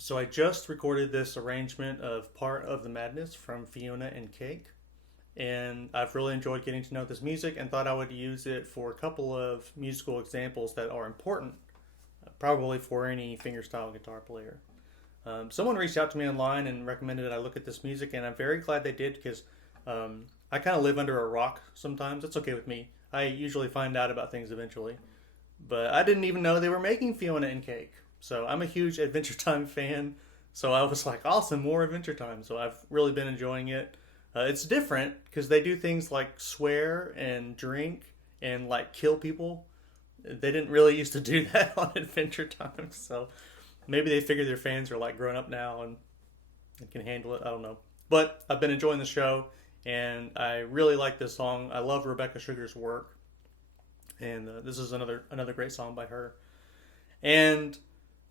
So I just recorded this arrangement of Part of the Madness from Fiona and Cake, and I've really enjoyed getting to know this music and thought I would use it for a couple of musical examples that are important, probably for any fingerstyle guitar player. Someone reached out to me online and recommended that I look at this music, and I'm very glad they did because I kind of live under a rock sometimes. It's okay with me. I usually find out about things eventually. But I didn't even know they were making Fiona and Cake. So I'm a huge Adventure Time fan. So I was like, awesome, more Adventure Time. So I've really been enjoying it. It's different because they do things like swear and drink and like kill people. They didn't really used to do that on Adventure Time. So maybe they figure their fans are like grown up now and can handle it. I don't know. But I've been enjoying the show and I really like this song. I love Rebecca Sugar's work. And this is another great song by her. And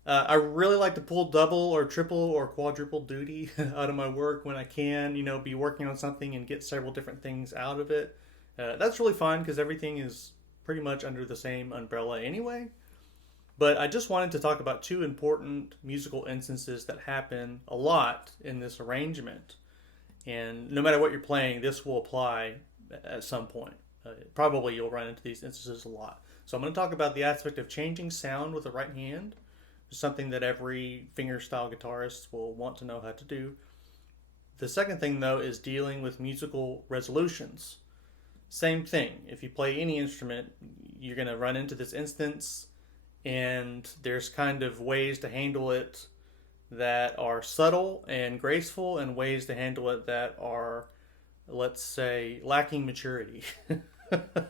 I really like to pull double or triple or quadruple duty out of my work when I can. You know, be working on something and get several different things out of it. That's really fun because everything is pretty much under the same umbrella anyway. But I just wanted to talk about two important musical instances that happen a lot in this arrangement. And no matter what you're playing, this will apply at some point. Probably you'll run into these instances a lot. So I'm going to talk about the aspect of changing sound with the right hand, something that every fingerstyle guitarist will want to know how to do. The second thing, though, is dealing with musical resolutions. Same thing. If you play any instrument, you're going to run into this instance, and there's kind of ways to handle it that are subtle and graceful, and ways to handle it that are, let's say, lacking maturity.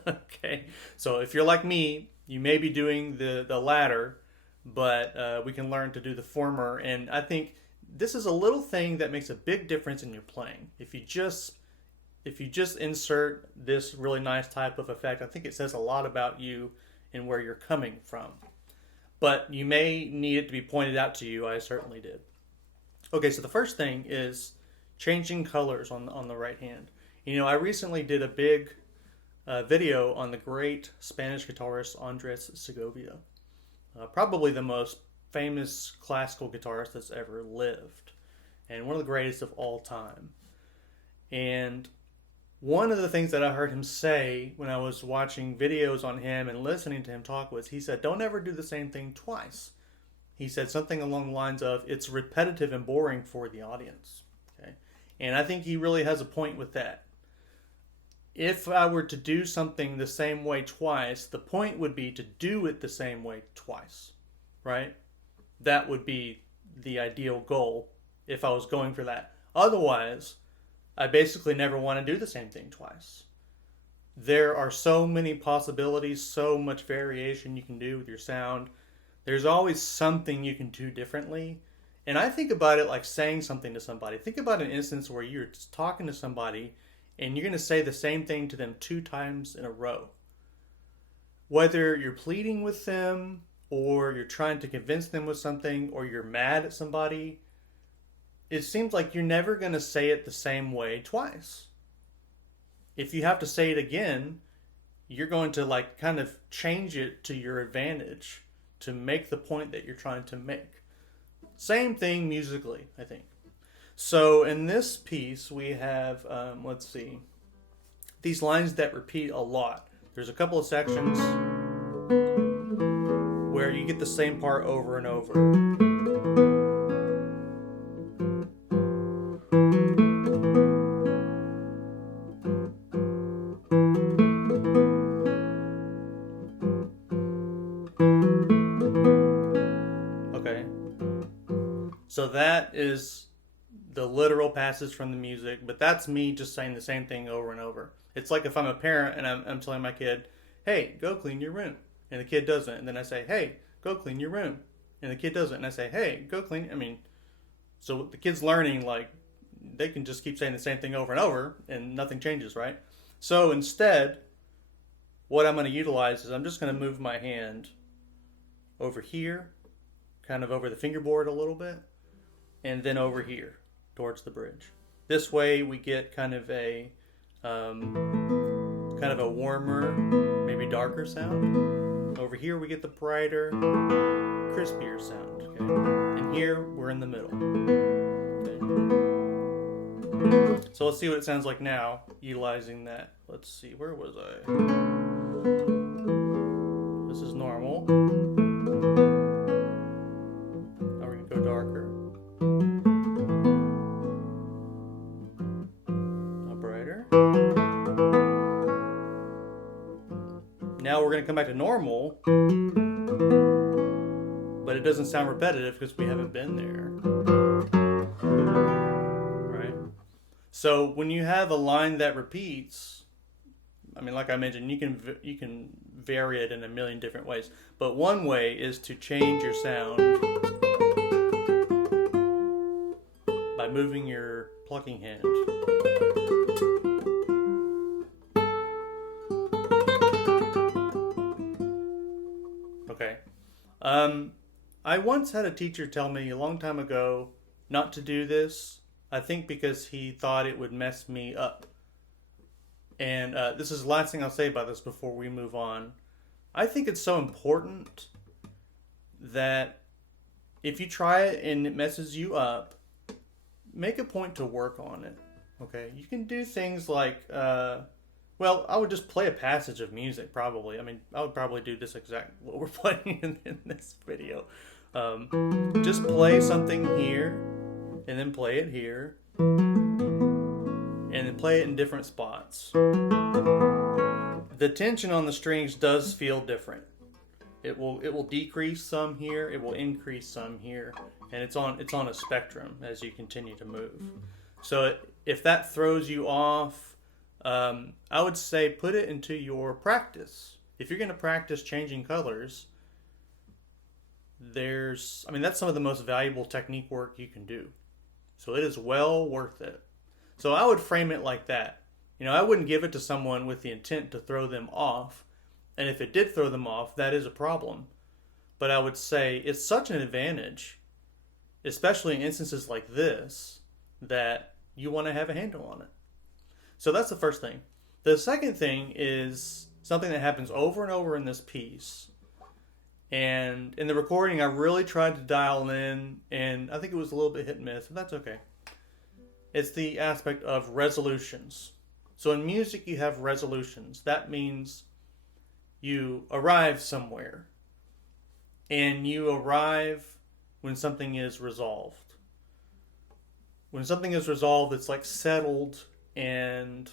Okay, so if you're like me, you may be doing the latter, but we can learn to do the former. And I think this is a little thing that makes a big difference in your playing. If you just insert this really nice type of effect, I think it says a lot about you and where you're coming from. But you may need it to be pointed out to you. I certainly did. Okay, so the first thing is changing colors on the right hand. You know, I recently did a big video on the great Spanish guitarist Andres Segovia, probably the most famous classical guitarist that's ever lived, and one of the greatest of all time. And one of the things that I heard him say when I was watching videos on him and listening to him talk was, he said, don't ever do the same thing twice. He said something along the lines of, it's repetitive and boring for the audience. Okay, and I think he really has a point with that. If I were to do something the same way twice, the point would be to do it the same way twice, right? That would be the ideal goal if I was going for that. Otherwise, I basically never want to do the same thing twice. There are so many possibilities, so much variation you can do with your sound. There's always something you can do differently. And I think about it like saying something to somebody. Think about an instance where you're talking to somebody and you're going to say the same thing to them 2 times in a row. Whether you're pleading with them, or you're trying to convince them with something, or you're mad at somebody, it seems like you're never going to say it the same way twice. If you have to say it again, you're going to like kind of change it to your advantage to make the point that you're trying to make. Same thing musically, I think. So in this piece, we have, let's see, these lines that repeat a lot. There's a couple of sections where you get the same part over and over. Okay. So that is the literal passage from the music, but that's me just saying the same thing over and over. It's like if I'm a parent and I'm telling my kid, hey, go clean your room. And the kid doesn't. And then I say, hey, go clean your room. And the kid doesn't. And I say, hey, go clean. So the kid's learning, like, they can just keep saying the same thing over and over and nothing changes, right? So instead, what I'm going to utilize is I'm just going to move my hand over here, kind of over the fingerboard a little bit, and then over here towards the bridge. This way we get kind of a warmer, maybe darker sound. Over here we get the brighter, crispier sound. Okay? And here we're in the middle. Okay? So let's see what it sounds like now, utilizing that. Let's see, where was I? This is normal. Now we're going to go darker. Now brighter. Now we're going to come back to normal, but it doesn't sound repetitive because we haven't been there. Right? So when you have a line that repeats, I mean, like I mentioned, you can vary it in a million different ways. But one way is to change your sound by moving your plucking hand. Okay. I once had a teacher tell me a long time ago not to do this. I think because he thought it would mess me up. And this is the last thing I'll say about this before we move on. I think it's so important that if you try it and it messes you up, make a point to work on it. Okay? You can do things like, well, I would just play a passage of music probably. I mean, I would probably do this exact what we're playing in this video. Just play something here, and then play it here, and then play it in different spots. The tension on the strings does feel different. It will decrease some here, it will increase some here, and it's on a spectrum as you continue to move. So if that throws you off, I would say put it into your practice. If you're going to practice changing colors, that's some of the most valuable technique work you can do. So it is well worth it. So I would frame it like that. I wouldn't give it to someone with the intent to throw them off. And if it did throw them off, that is a problem. But I would say it's such an advantage, especially in instances like this, that you want to have a handle on it. So that's the first thing. The second thing is something that happens over and over in this piece. And in the recording, I really tried to dial in, and I think it was a little bit hit and miss, but that's okay. It's the aspect of resolutions. So in music, you have resolutions. That means you arrive somewhere, and you arrive when something is resolved. When something is resolved, it's like settled and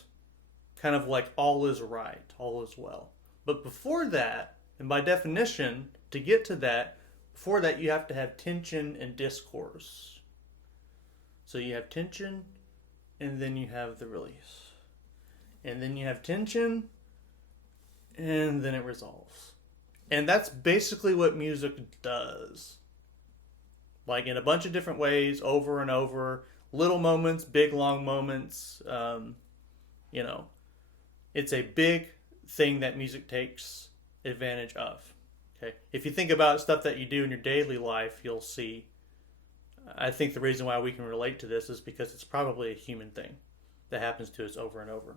kind of like all is right, all is well. But before that, and by definition, to get to that, before that you have to have tension and discourse. So you have tension, and then you have the release. And then you have tension, and then it resolves. And that's basically what music does. Like in a bunch of different ways, over and over. Little moments, big long moments. It's a big thing that music takes advantage of. Okay, if you think about stuff that you do in your daily life, you'll see. I think the reason why we can relate to this is because it's probably a human thing that happens to us over and over.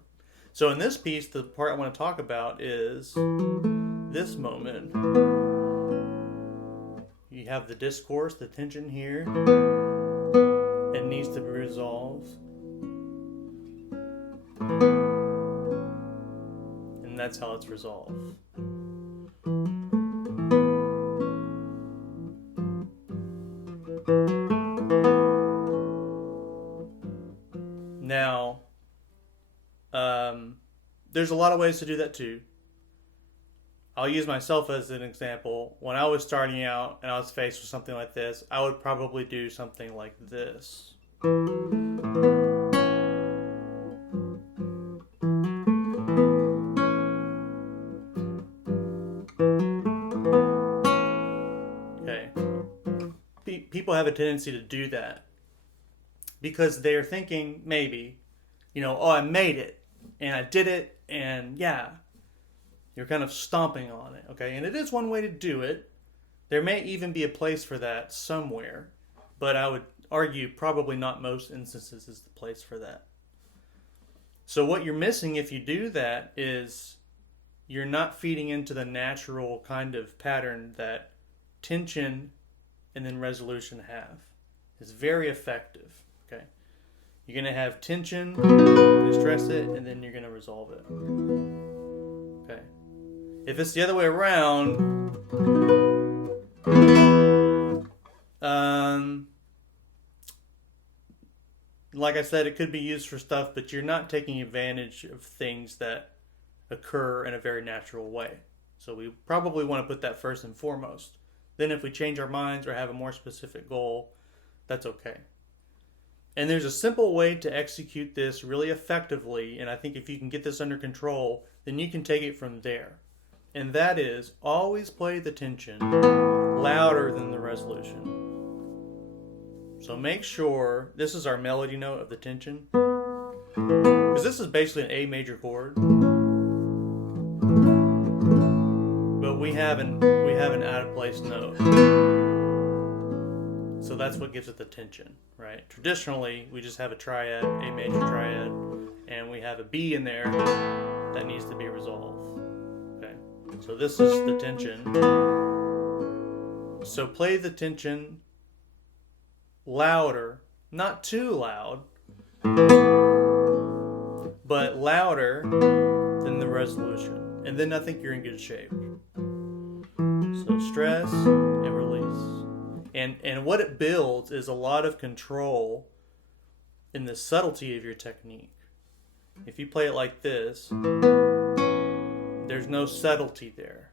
So in this piece, the part I want to talk about is this moment. You have the discourse, the tension here. It needs to be resolved. And that's how it's resolved. Now, there's a lot of ways to do that too. I'll use myself as an example. When I was starting out and I was faced with something like this, I would probably do something like this. Okay. People have a tendency to do that because they're thinking maybe, oh, I made it and I did it and yeah. You're kind of stomping on it, okay? And it is one way to do it. There may even be a place for that somewhere, but I would argue probably not most instances is the place for that. So what you're missing if you do that is you're not feeding into the natural kind of pattern that tension and then resolution have. It's very effective. Okay, you're gonna have tension, you stress it, and then you're gonna resolve it. Okay, if it's the other way around, like I said, it could be used for stuff, but you're not taking advantage of things that occur in a very natural way. So we probably want to put that first and foremost. Then if we change our minds or have a more specific goal, that's okay. And there's a simple way to execute this really effectively, and I think if you can get this under control, then you can take it from there. And that is, always play the tension louder than the resolution. So make sure, this is our melody note of the tension, because this is basically an A major chord, but we have an out of place note. So that's what gives it the tension, right? Traditionally, we just have a triad, A major triad, and we have a B in there that needs to be resolved. Okay, so this is the tension. So play the tension louder, not too loud, but louder than the resolution. And then I think you're in good shape. So stress and release. And what it builds is a lot of control in the subtlety of your technique. If you play it like this, there's no subtlety there.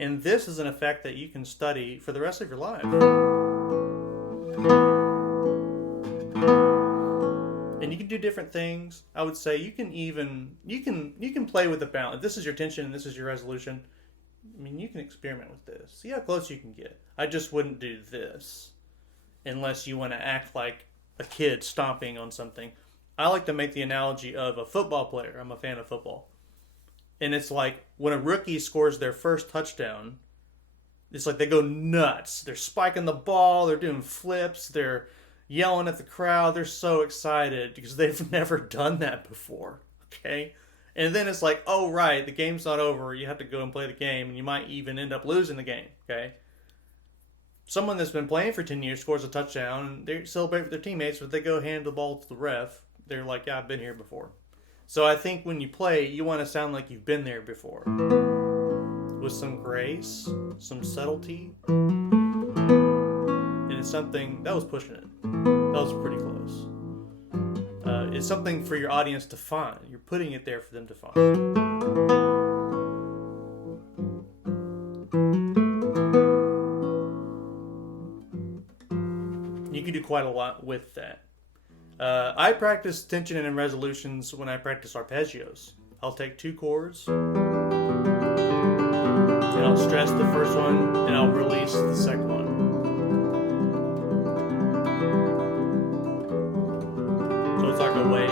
And this is an effect that you can study for the rest of your life. And you can do different things. I would say you can play with the balance. This is your tension and this is your resolution. I mean, you can experiment with this. See how close you can get. I just wouldn't do this unless you want to act like a kid stomping on something. I like to make the analogy of a football player. I'm a fan of football. And it's like when a rookie scores their first touchdown, it's like they go nuts. They're spiking the ball. They're doing flips. They're yelling at the crowd. They're so excited because they've never done that before. Okay? And then it's like, oh, right, the game's not over. You have to go and play the game, and you might even end up losing the game. Okay? Someone that's been playing for 10 years scores a touchdown, and they celebrate with their teammates, but they go hand the ball to the ref. They're like, yeah, I've been here before. So I think when you play, you want to sound like you've been there before. With some grace, some subtlety. And it's something, that was pushing it. That was pretty close. It's something for your audience to find. You're putting it there for them to find. You can do quite a lot with that. I practice tension and resolutions when I practice arpeggios. I'll take 2 chords, and I'll stress the first one, and I'll release the second one. So it's like a wave.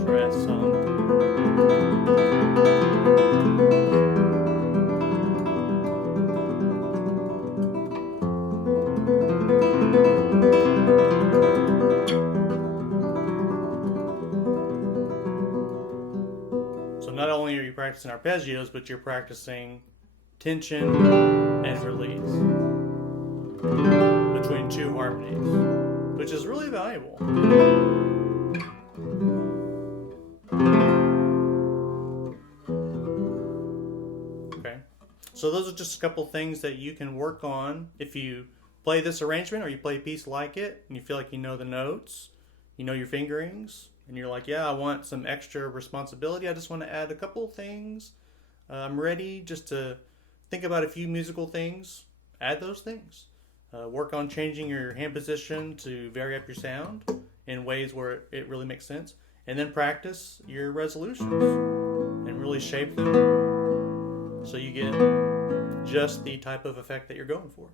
Stress some. Not only are you practicing arpeggios, but you're practicing tension and release between 2 harmonies, which is really valuable. Okay, so those are just a couple things that you can work on if you play this arrangement or you play a piece like it and you feel like you know the notes, you know your fingerings, and you're like, yeah, I want some extra responsibility. I just want to add a couple things. I'm ready just to think about a few musical things. Add those things. Work on changing your hand position to vary up your sound in ways where it really makes sense. And then practice your resolutions and really shape them so you get just the type of effect that you're going for.